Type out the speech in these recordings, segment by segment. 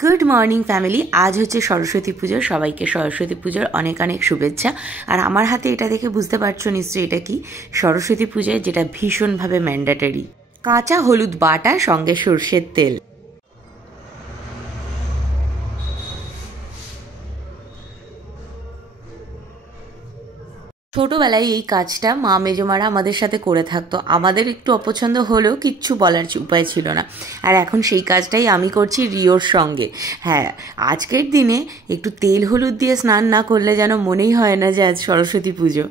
Good morning family. आज होच्छे सरस्वती पुजो। सबाइके सरस्वती पुजोर अनेक अनेक शुभेच्छा। और आमार हाथे एटा देखे बुझते पारछो निश्चयई एटा कि सरस्वती पुजोय जेटा भीषण भावे मैंडेटरि। काँचा हलुद बाटा संगे सर्षेर तेल। ছোটবেলায় এই কাজটা মা মেজমারা আমাদের সাথে করে থাকতো। আমাদের একটু অপছন্দ হলেও কিচ্ছু বলার উপায় ছিল না। আর এখন সেই কাজটাই আমি করছি রিওর সঙ্গে। হ্যাঁ, আজকের দিনে একটু তেল হলুদ দিয়ে স্নান না করলে যেন মনেই হয় না যে আজ সরস্বতী পুজো।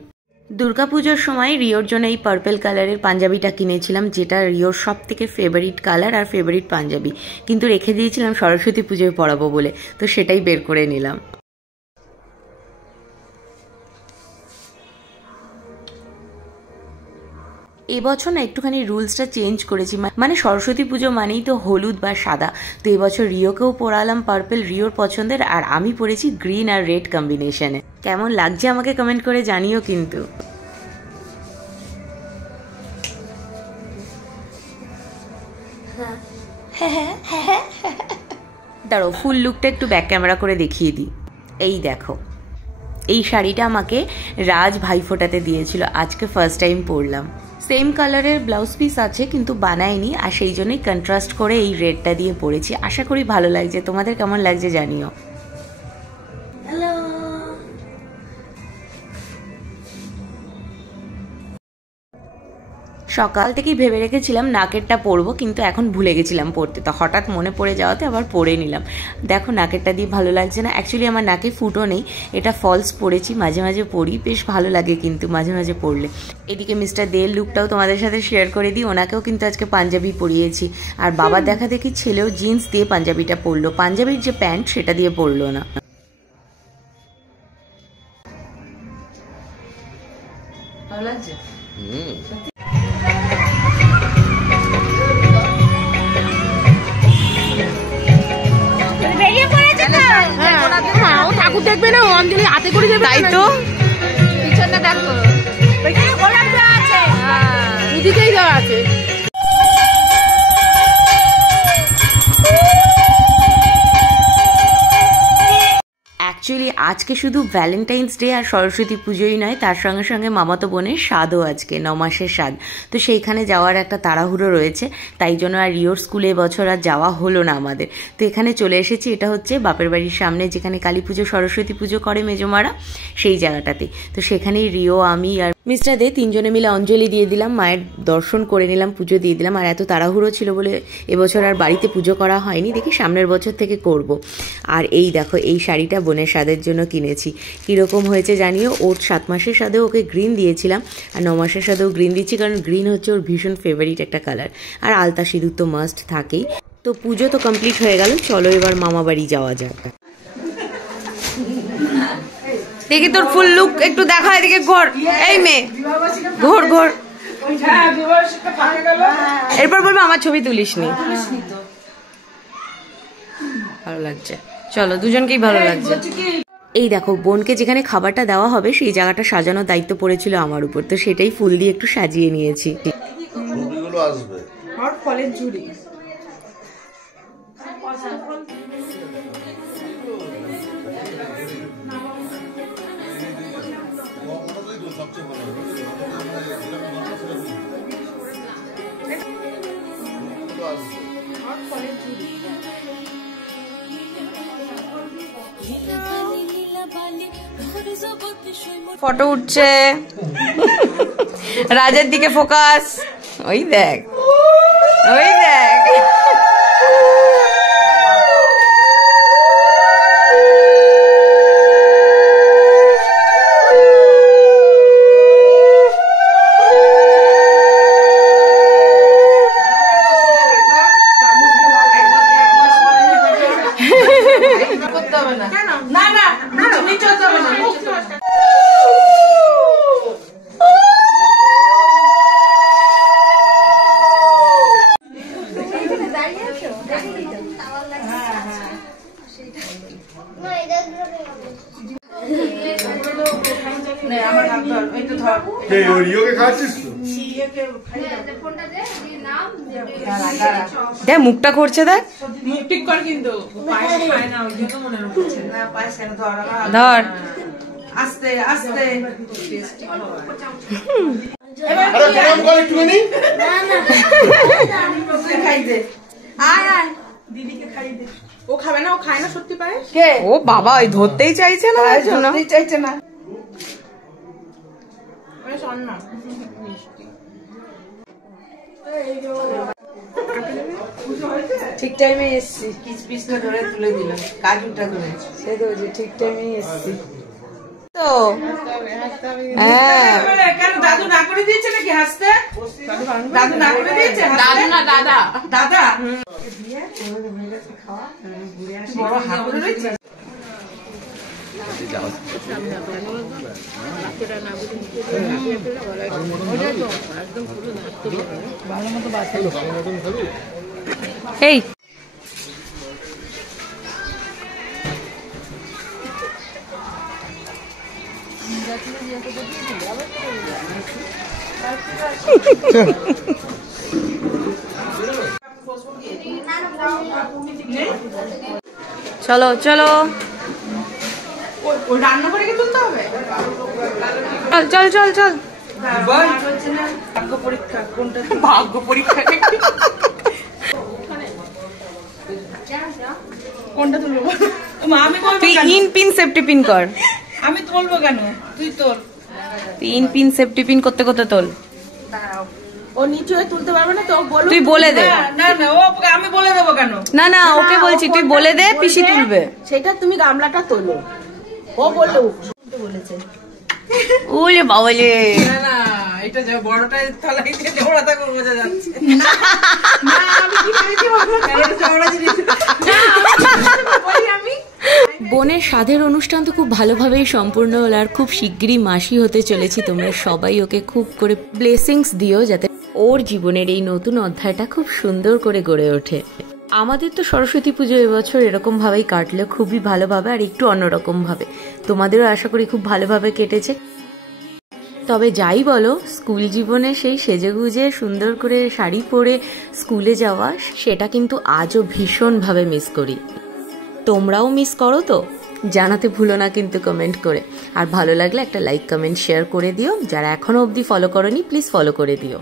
দুর্গাপুজোর সময় রিওর জন্য এই পার্পেল কালারের পাঞ্জাবিটা কিনেছিলাম, যেটা রিওর সব থেকে ফেভারিট কালার আর ফেভারিট পাঞ্জাবি, কিন্তু রেখে দিয়েছিলাম সরস্বতী পুজোয় পরাবো বলে, তো সেটাই বের করে নিলাম। এবছর না একটুখানি রুলসটা চেঞ্জ করেছি, মানে সরস্বতী পুজো মানেই তো হলুদ বা সাদা, তো এবছর রিওকেও পরালাম পার্পেল, রিওর পছন্দের, আর আমি পরেছি গ্রিন আর রেড কম্বিনেশনে। কেমন লাগছে আমাকে কমেন্ট করে জানিও কিন্তু। দাঁড়ো, ফুল লুকটা একটু ব্যাক ক্যামেরা করে দেখিয়ে দিই। এই দেখো, এই শাড়িটা আমাকে রাজ ভাইফোঁটাতে দিয়েছিল, আজকে ফার্স্ট টাইম পরলাম। সেম কালারের ব্লাউজ পিস আছে কিন্তু বানাইনি, আর সেই জন্যই কন্ট্রাস্ট করে এই রেডটা দিয়ে পরেছি। আশা করি ভালো লাগছে। তোমাদের কেমন লাগছে জানিও। হ্যালো, সকাল থেকেই ভেবে রেখেছিলাম নাকেরটা পরবো, কিন্তু এখন ভুলে গেছিলাম পরতে, তো হঠাৎ মনে পড়ে যাওয়াতে আবার পরে নিলাম। দেখো নাকেরটা দিয়ে ভালো লাগছে না? অ্যাকচুয়ালি আমার নাকে ফুটো নেই, এটা ফলস পরেছি, মাঝে মাঝে পরি, বেশ ভালো লাগে কিন্তু মাঝে মাঝে পরলে। এদিকে মিস্টার দের লুকটাও তোমাদের সাথে শেয়ার করে দিই। ওনাকেও কিন্তু আজকে পাঞ্জাবি পরিয়েছি, আর বাবার দেখা দেখি ছেলেও জিন্স দিয়ে পাঞ্জাবিটা পরলো, পাঞ্জাবির যে প্যান্ট সেটা দিয়ে পরলো না। ভালো লাগছে? ঠাকুর দেখবে না, অঞ্জলি হাতে করে দেবে, তাই তো পিছনে দেখো দুদিকেই দেওয়া আছে। অ্যাকচুয়ালি আজকে শুধু ভ্যালেন্টাইন্স ডে আর সরস্বতী পুজোই নয়, তার সঙ্গে সঙ্গে মামাতো বোনের স্বাদও আজকে, 9 মাসের স্বাদ। তো সেইখানে যাওয়ার একটা তাড়াহুড়ো রয়েছে, তাই জন্য আর রিওর স্কুলে বছর আর যাওয়া হলো না আমাদের। তো এখানে চলে এসেছি, এটা হচ্ছে বাপের বাড়ির সামনে যেখানে কালী পুজো সরস্বতী পুজো করে মেজমারা, সেই জায়গাটাতে। তো সেখানেই রিও, আমি আর মিস্টার দে তিনজনে মিলে অঞ্জলি দিয়ে দিলাম, মায়ের দর্শন করে নিলাম, পুজো দিয়ে দিলাম। আর এত তাড়াহুড়ো ছিল বলে এবছর আর বাড়িতে পুজো করা হয়নি, দেখি সামনের বছর থেকে করব। আর এই দেখো, এই শাড়িটা বোনের স্বাদের জন্য কিনেছি, কীরকম হয়েছে জানিও। ওর 7 মাসের স্বাদেও ওকে গ্রিন দিয়েছিলাম, আর 9 মাসের স্বাদেও গ্রিন দিচ্ছি, কারণ গ্রিন হচ্ছে ওর ভীষণ ফেভারিট একটা কালার। আর আলতা সিঁদুর তো মাস্ট থাকেই। তো পুজো তো কমপ্লিট হয়ে গেল, চলো এবার মামা বাড়ি যাওয়া যাক। দেখি তোর ফুল লুক একটু দেখা, এদিকে ঘোর, এই মেয়ে ঘোর ঘোর, এরপর বলবো আমার ছবি তুলিসনি। ভালো লাগছে, চলো দুজনকেই ভালো লাগছে। এই দেখো, বোনকে যেখানে খাবারটা দেওয়া হবে সেই জায়গাটা সাজানোর দায়িত্ব পড়েছিল আমার উপর, তো সেটাই ফুল দিয়ে একটু সাজিয়ে নিয়েছি। ফলের ঝুড়ি, ফটো উঠছে, রাজের দিকে ফোকাস, ওই দেখ ওই দেখ। রিওকে খাচ্ছিস তো? দেখ মুখটা করছে, দেখ মুখ ঠিক কর কিন্তু পায়েস খায় না ওই জন্য মনে হচ্ছে না পায়েস কেন ধর। আস্তে আস্তে আরে গরম কর একটুখানি। খাই দে আয় আয় দিদিকে খাই দে। ও খাবে না, ও খায় না সত্যি পায়েস। কে? ও বাবা, ওই ধরতেই চাইছে না, তাই জন্য চাইছে না। বেশ অন্য ঠিক টাইমে এসছি। কিসমিসটা ধরে তুলে দিলাম, কাজুটা ধরে। সে তো বলছি ঠিক টাইমে এসছি তো। হ্যাঁ, কেন দাদু না করে দিয়েছে নাকি হাসতে? দাদু না করে দিয়েছে? দাদু না, দাদা। দাদা বড় হাত করে রয়েছে। এই চলো চলো, রান্না করে কি তুলতে হবে? চল চল চল চল। ভাগ্য পরীক্ষা কোনটা? ভাগ্য পরীক্ষা কোনটা তুলবো? মা আমি বলবো তুই কেন? ইন পিন সেফটি পিন কর। আমি তুলবো কেন? তুই তোর। তুই ইন পিন সেফটি পিন করতে করতে তোল। ও নিচে হয়ে তুলতে পারবে না তো, বলো। তুই বলে দে। না না, ও আমি বলে দেবো কেন? না না, ওকে বলছি তুই বলে দে, পিসি তুলবে। সেটা তুমি গামলাটা তোলো, ও বললো বলেছে। ওলে বাবলে, না না, এটা যে বড়টাই থালাই দিয়ে জোড়াটা করে বোঝা যাচ্ছে। না আমি কি ভেবেছি বলবো, এটা জোড়া জিনিস বলি আমি। বোনের স্বাদের অনুষ্ঠান তো খুব ভালোভাবেই সম্পূর্ণ হলো, আর খুব শিগগিরই মাসি হতে চলেছি। তোমরা সবাই ওকে খুব করে ব্লেসিংস দিও, যাতে ওর জীবনের এই নতুন অধ্যায়টা খুব সুন্দর করে গড়ে ওঠে। আমাদের তো সরস্বতী পুজো এবছর এরকম ভাবেই কাটলো, খুবই ভালোভাবে আর একটু অন্যরকম ভাবে। তোমাদেরও আশা করি খুব ভালোভাবে কেটেছে। তবে যাই বলো, স্কুল জীবনে সেই সেজেগুজে সুন্দর করে শাড়ি পরে স্কুলে যাওয়া, সেটা কিন্তু আজও ভীষণভাবে মিস করি। তোমরাও মিস করো তো? জানাতে ভুলো না কিন্তু কমেন্ট করে। আর ভালো লাগলে একটা লাইক কমেন্ট শেয়ার করে দিও। যারা এখনো অবধি ফলো করোনি, প্লিজ ফলো করে দিও।